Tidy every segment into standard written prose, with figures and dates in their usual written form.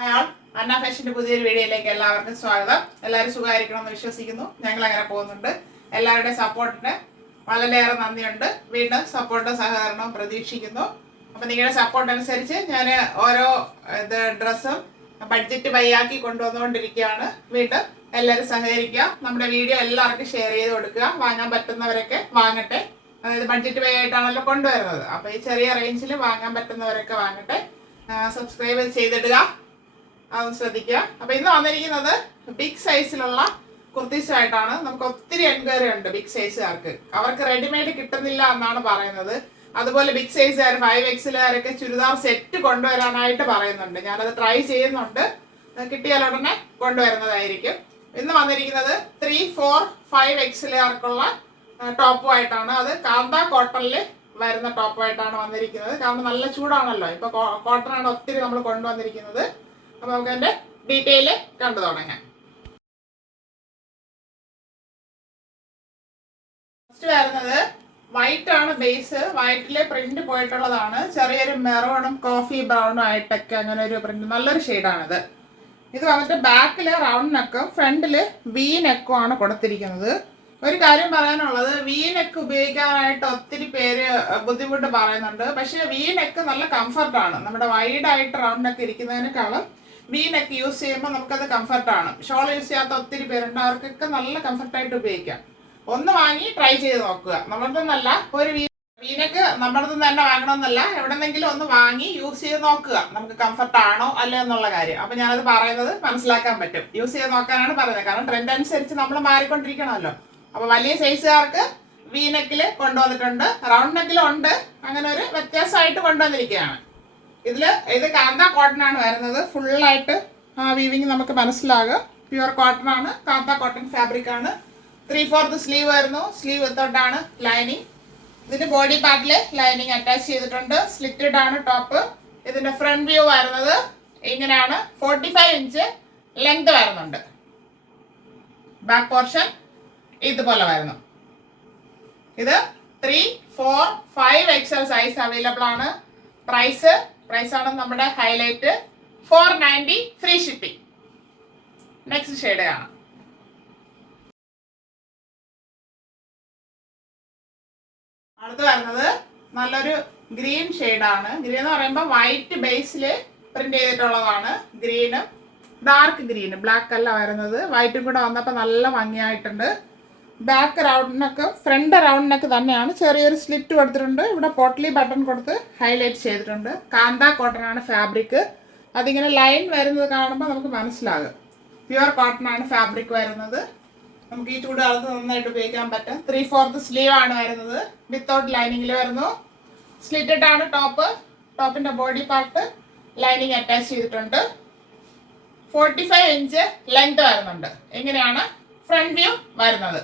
അയാൾ അന്ന ഫാഷന്റെ പുതിയൊരു വീഡിയോയിലേക്ക് എല്ലാവർക്കും സ്വാഗതം. എല്ലാവരും സുഖമായിരിക്കണമെന്ന് വിശ്വസിക്കുന്നു. ഞങ്ങൾ അങ്ങനെ പോകുന്നുണ്ട്. എല്ലാവരുടെയും സപ്പോർട്ടിന് വളരെയേറെ നന്ദിയുണ്ട്. വീണ്ടും സപ്പോർട്ടും സഹകരണവും പ്രതീക്ഷിക്കുന്നു. അപ്പം നിങ്ങളുടെ സപ്പോർട്ട് അനുസരിച്ച് ഞാൻ ഓരോ ഡ്രസ്സും ബഡ്ജറ്റ് ബൈയാക്കി കൊണ്ടുവന്നുകൊണ്ടിരിക്കുകയാണ്. വീണ്ടും എല്ലാവരും സഹകരിക്കുക. നമ്മുടെ വീഡിയോ എല്ലാവർക്കും ഷെയർ ചെയ്ത് കൊടുക്കുക. വാങ്ങാൻ പറ്റുന്നവരൊക്കെ വാങ്ങട്ടെ. അതായത് ബഡ്ജറ്റ് ബൈ ആയിട്ടാണല്ലോ കൊണ്ടുവരുന്നത്. അപ്പോൾ ഈ ചെറിയ റേഞ്ചിൽ വാങ്ങാൻ പറ്റുന്നവരൊക്കെ വാങ്ങട്ടെ. സബ്സ്ക്രൈബ് ചെയ്തിടുക, അതൊന്ന് ശ്രദ്ധിക്കുക. അപ്പോൾ ഇന്ന് വന്നിരിക്കുന്നത് ബിഗ് സൈസിലുള്ള കുർത്തീസായിട്ടാണ്. നമുക്ക് ഒത്തിരി എൻക്വയറി ഉണ്ട് ബിഗ് സൈസുകാർക്ക്. അവർക്ക് റെഡിമെയ്ഡ് കിട്ടുന്നില്ല എന്നാണ് പറയുന്നത്. അതുപോലെ ബിഗ് സൈസുകാർ 5Xകാരൊക്കെ ചുരിദാർ സെറ്റ് കൊണ്ടുവരാനായിട്ട് പറയുന്നുണ്ട്. ഞാനത് ട്രൈ ചെയ്യുന്നുണ്ട്. കിട്ടിയാൽ ഉടനെ കൊണ്ടുവരുന്നതായിരിക്കും. ഇന്ന് വന്നിരിക്കുന്നത് 3, 4, 5Xകാർക്കുള്ള ടോപ്പുമായിട്ടാണ്. അത് കാന്ത കോട്ടണിൽ വരുന്ന ടോപ്പായിട്ടാണ് വന്നിരിക്കുന്നത്. കാരണം നല്ല ചൂടാണല്ലോ, ഇപ്പൊ കോട്ടൺ ആണ് ഒത്തിരി നമ്മൾ കൊണ്ടുവന്നിരിക്കുന്നത്. അപ്പൊ നമുക്ക് അതിന്റെ ഡീറ്റെയിൽ കണ്ടു തുടങ്ങാം. ഫസ്റ്റ് വരുന്നത് വൈറ്റ് ആണ് ബേസ്. വൈറ്റില് പ്രിന്റ് പോയിട്ടുള്ളതാണ്. ചെറിയൊരു മെറൂണും കോഫി ബ്രൗണും ആയിട്ടൊക്കെ അങ്ങനെ ഒരു പ്രിന്റ്, നല്ലൊരു ഷെയ്ഡാണിത്. ഇത് വന്നിട്ട് ബാക്കില് റൗണ്ട് നെക്കും ഫ്രണ്ടില് വി നെക്കും ആണ് കൊടുത്തിരിക്കുന്നത്. ഒരു കാര്യം പറയാനുള്ളത്, വി നെക്ക് ഉപയോഗിക്കാനായിട്ട് ഒത്തിരി പേര് ബുദ്ധിമുട്ട് പറയുന്നുണ്ട്. പക്ഷേ വി നെക്ക് നല്ല കംഫർട്ടാണ്. നമ്മുടെ വൈഡായിട്ട് റൗണ്ട് നെക്ക് ഇരിക്കുന്നതിനേക്കാളും വി നെക്ക് യൂസ് ചെയ്യുമ്പോൾ നമുക്കത് കംഫർട്ടാണ്. ഷോൾ യൂസ് ചെയ്യാത്ത ഒത്തിരി പേരുണ്ട്, അവർക്കൊക്കെ നല്ല കംഫർട്ടായിട്ട് ഉപയോഗിക്കാം. ഒന്ന് വാങ്ങി ട്രൈ ചെയ്ത് നോക്കുക. നമ്മളതൊന്നല്ല, ഒരു വി നെക്ക് നമ്മുടെ തന്നെ വാങ്ങണമെന്നല്ല, എവിടെന്നെങ്കിലും ഒന്ന് വാങ്ങി യൂസ് ചെയ്ത് നോക്കുക. നമുക്ക് കംഫർട്ടാണോ അല്ലേ എന്നുള്ള കാര്യം. അപ്പം ഞാനത് പറയുന്നത് മനസ്സിലാക്കാൻ പറ്റും. യൂസ് ചെയ്ത് നോക്കാനാണ് പറയുന്നത്. കാരണം ട്രെൻഡ് അനുസരിച്ച് നമ്മൾ മാറിക്കൊണ്ടിരിക്കണമല്ലോ. അപ്പോൾ വലിയ സൈസുകാർക്ക് വി നെക്കിൽ കൊണ്ടുവന്നിട്ടുണ്ട്, റൗണ്ട് നെക്കിലും ഉണ്ട്. അങ്ങനെ ഒരു വ്യത്യാസമായിട്ട് കൊണ്ടുവന്നിരിക്കുകയാണ്. ഇത് കാന്ത കോട്ടൺ ആണ് വരുന്നത്. ഫുള്ളായിട്ട് വീവിങ് നമുക്ക് മനസ്സിലാകും. പ്യുവർ കോട്ടൺ ആണ്, കാന്ത കോട്ടൺ ഫാബ്രിക് ആണ്. 3/4 സ്ലീവ് വരുന്നു. സ്ലീവ് വിത്തോട്ടാണ് ലൈനിങ്. ഇതിന്റെ ബോഡി പാർട്ടിൽ ലൈനിങ് അറ്റാച്ച് ചെയ്തിട്ടുണ്ട്. സ്ലിറ്റഡ് ആണ് ടോപ്പ്. ഇതിന്റെ ഫ്രണ്ട് വ്യൂ വരുന്നത് ഇങ്ങനെയാണ്. 45 ഇഞ്ച് ലെങ്ത് വരുന്നുണ്ട്. ബാക്ക് പോർഷൻ ഇതുപോലെ വരുന്നു. ഇത് 3, 4, 5XL സൈസ് അവൈലബിൾ ആണ്. പ്രൈസ് ആണ് നമ്മുടെ highlight. 490 free shipping. Next shade കാണാം. അടുത്ത് വരുന്നത് നല്ലൊരു ഗ്രീൻ ഷെയ്ഡാണ്. ഗ്രീൻ എന്ന് പറയുമ്പോൾ വൈറ്റ് ബേസിൽ പ്രിന്റ് ചെയ്തിട്ടുള്ളതാണ്. ഗ്രീനും ഡാർക്ക് ഗ്രീന്, ബ്ലാക്ക് അല്ല വരുന്നത്. വൈറ്റും കൂടെ വന്നപ്പോൾ നല്ല ഭംഗിയായിട്ടുണ്ട്. Back round neck, front round neck തന്നെയാണ്. ചെറിയൊരു സ്ലിറ്റ് കൊടുത്തിട്ടുണ്ട്. ഇവിടെ പോട്ട്ലി ബട്ടൺ കൊടുത്ത് ഹൈലൈറ്റ് ചെയ്തിട്ടുണ്ട്. കാന്ത കോട്ടൺ ആണ് ഫാബ്രിക്. അതിങ്ങനെ ലൈൻ വരുന്നത് കാണുമ്പോൾ നമുക്ക് മനസ്സിലാകും. പ്യുവർ കോട്ടൺ ആണ് ഫാബ്രിക് വരുന്നത്. നമുക്ക് ഈ ചൂടുകാലത്ത് നന്നായിട്ട് ഉപയോഗിക്കാൻ പറ്റും. 3/4 സ്ലീവ് ആണ് വരുന്നത്. വിത്തൗട്ട് ലൈനിങ്ങിൽ വരുന്നു. സ്ലിറ്റഡ് ആണ് ടോപ്പ്. ടോപ്പിന്റെ ബോഡി പാർട്ട് ലൈനിങ് അറ്റാച്ച് ചെയ്തിട്ടുണ്ട്. 45 ഇഞ്ച് ലെങ്ത് വരുന്നുണ്ട്. ഇങ്ങനെയാണ് ഫ്രണ്ട് വ്യൂ വരുന്നത്.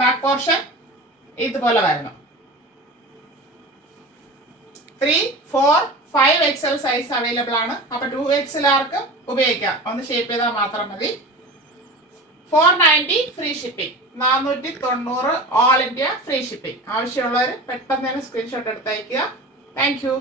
ബാക്ക് പോർഷൻ ഇതുപോലെ വരുന്നു. 3, 4, 5XL സൈസ് അവൈലബിൾ ആണ്. അപ്പൊ 2XLകാർക്ക് ഉപയോഗിക്കാം. ഒന്ന് ഷേപ്പ് ചെയ്താൽ മാത്രം മതി. 490 free shipping. 490 all India free shipping. ആവശ്യമുള്ളവർ പെട്ടെന്ന് തന്നെ സ്ക്രീൻഷോട്ട് എടുത്തയക്കുക. Thank you.